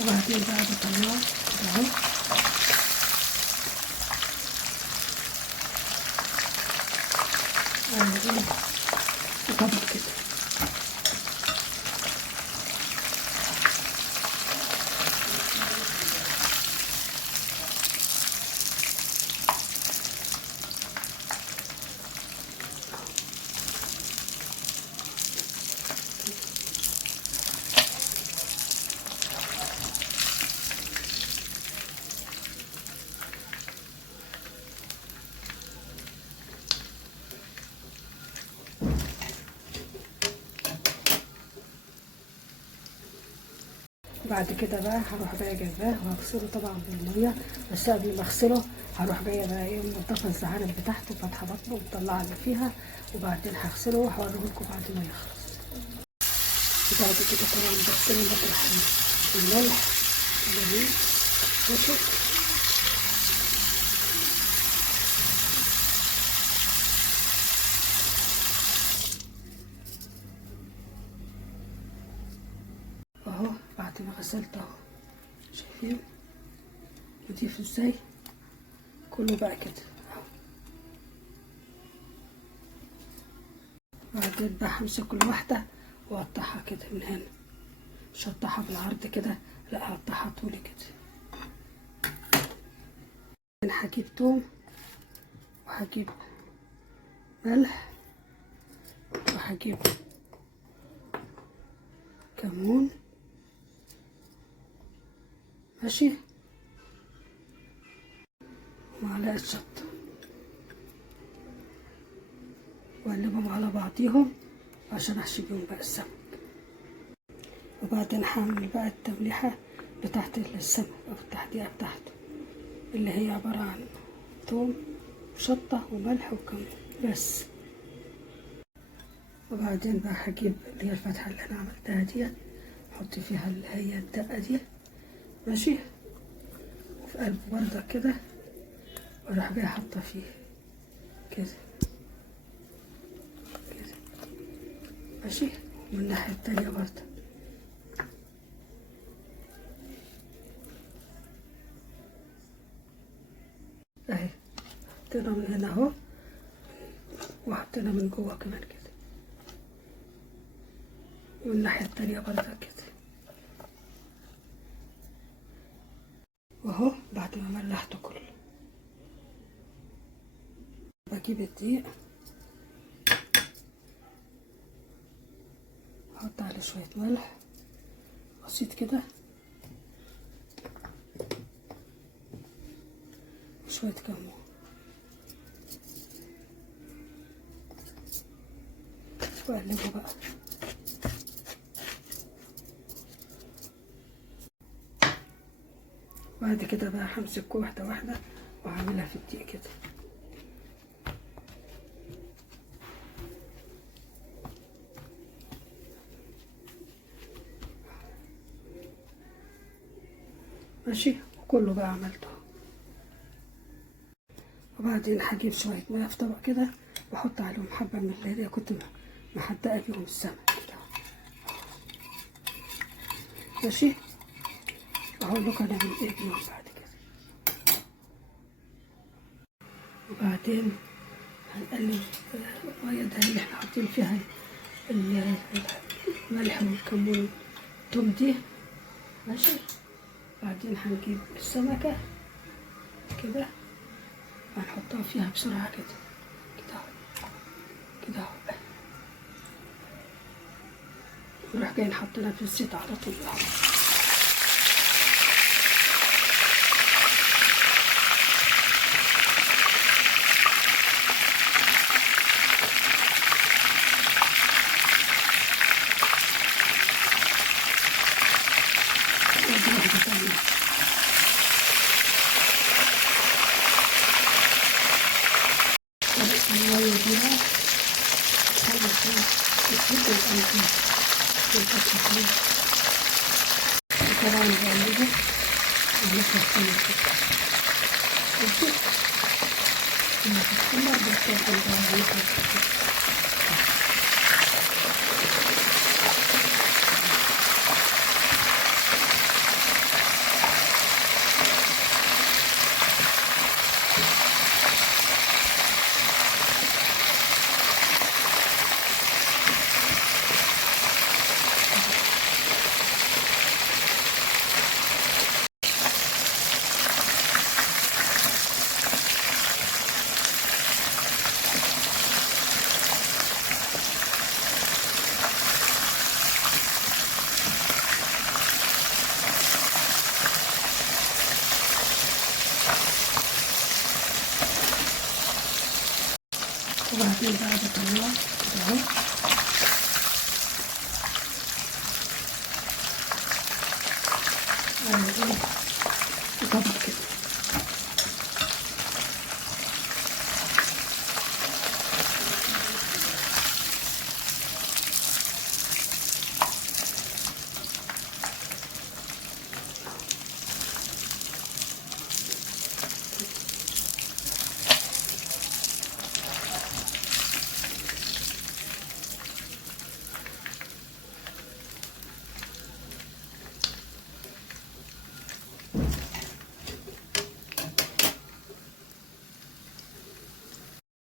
وبعدين بقى بطلعه اهو. طبق كده. بعد كده بقى هروح بقى جايباه وهغسله طبعا بالميه، بس قبل ما اغسله هروح جايه بقى ايه منضفه الزعانف بتاعته فاتحه بطنه ومطلعه اللي فيها، وبعدين هغسله وهوريهولكم بعد ما يخلص. بعد كده طبعا بغسله مطرح الملح الليمون ماشي. اهو بعد ما غسلت اهو شايفين نضيف ازاي كله بقى كده اهو. بعدين بقى همسك كل واحده واقطعها كده من هنا، مش هقطعها بالعرض كده، لا هقطعها طولي كده. هجيب توم وهجيب ملح وهجيب كمون ماشي، ومعلقة شطة، واقلبهم على بعضيهم عشان احشي بيهم بقى السمك. وبعدين هعمل بقى التمليحة بتاعت السمك او التحديقة بتاعته اللي هي عبارة عن توم وشطة وملح وكمون بس. وبعدين بقى هجيب اللي هي الفتحة اللي انا عملتها دي، احط فيها اللي هي الدقة دي ماشي، وفي قلب برضك كده، واروح جاي حاطة فيه كده كده ماشي، ومن الناحية التانية برضه اهي، حطينا من هنا اهو وحطينا من جوه كمان كده، ومن الناحية التانية برضه كده. واهو بعد ما ملحته كله بجيب الدقيق احط عليه شوية ملح بسيط كده وشوية كمون، واقلبه بقى. بعد كده بقى همسك واحدة واحدة وهعملها في الدقيق كده. ماشي، وكله بقى عملته. وبعدين هجيب شوية مية في طبق كده واحط عليهم حبة من اللي كنت محدقة بيهم السمك كده ماشي. اقول لكم انا من ايه بيهم بعد كده. وبعدين هنقلب المية ده اللي احنا حاطين فيها الملح والكمون والثوم دي ماشي. بعدين هنجيب السمكة كده هنحطها فيها بسرعة كده كده كده اهو، ونروح جايين حاطينها في الزيت على طول اهو. المية دي بقى بتحط القلب والبصل وطبعا بقلبه ونخلط السمك كده ماشي. لما تتحمر بتحط القلب ونخلط كده. وبعدين بقى بطلعه كده اهو. على ايه في طبق كده.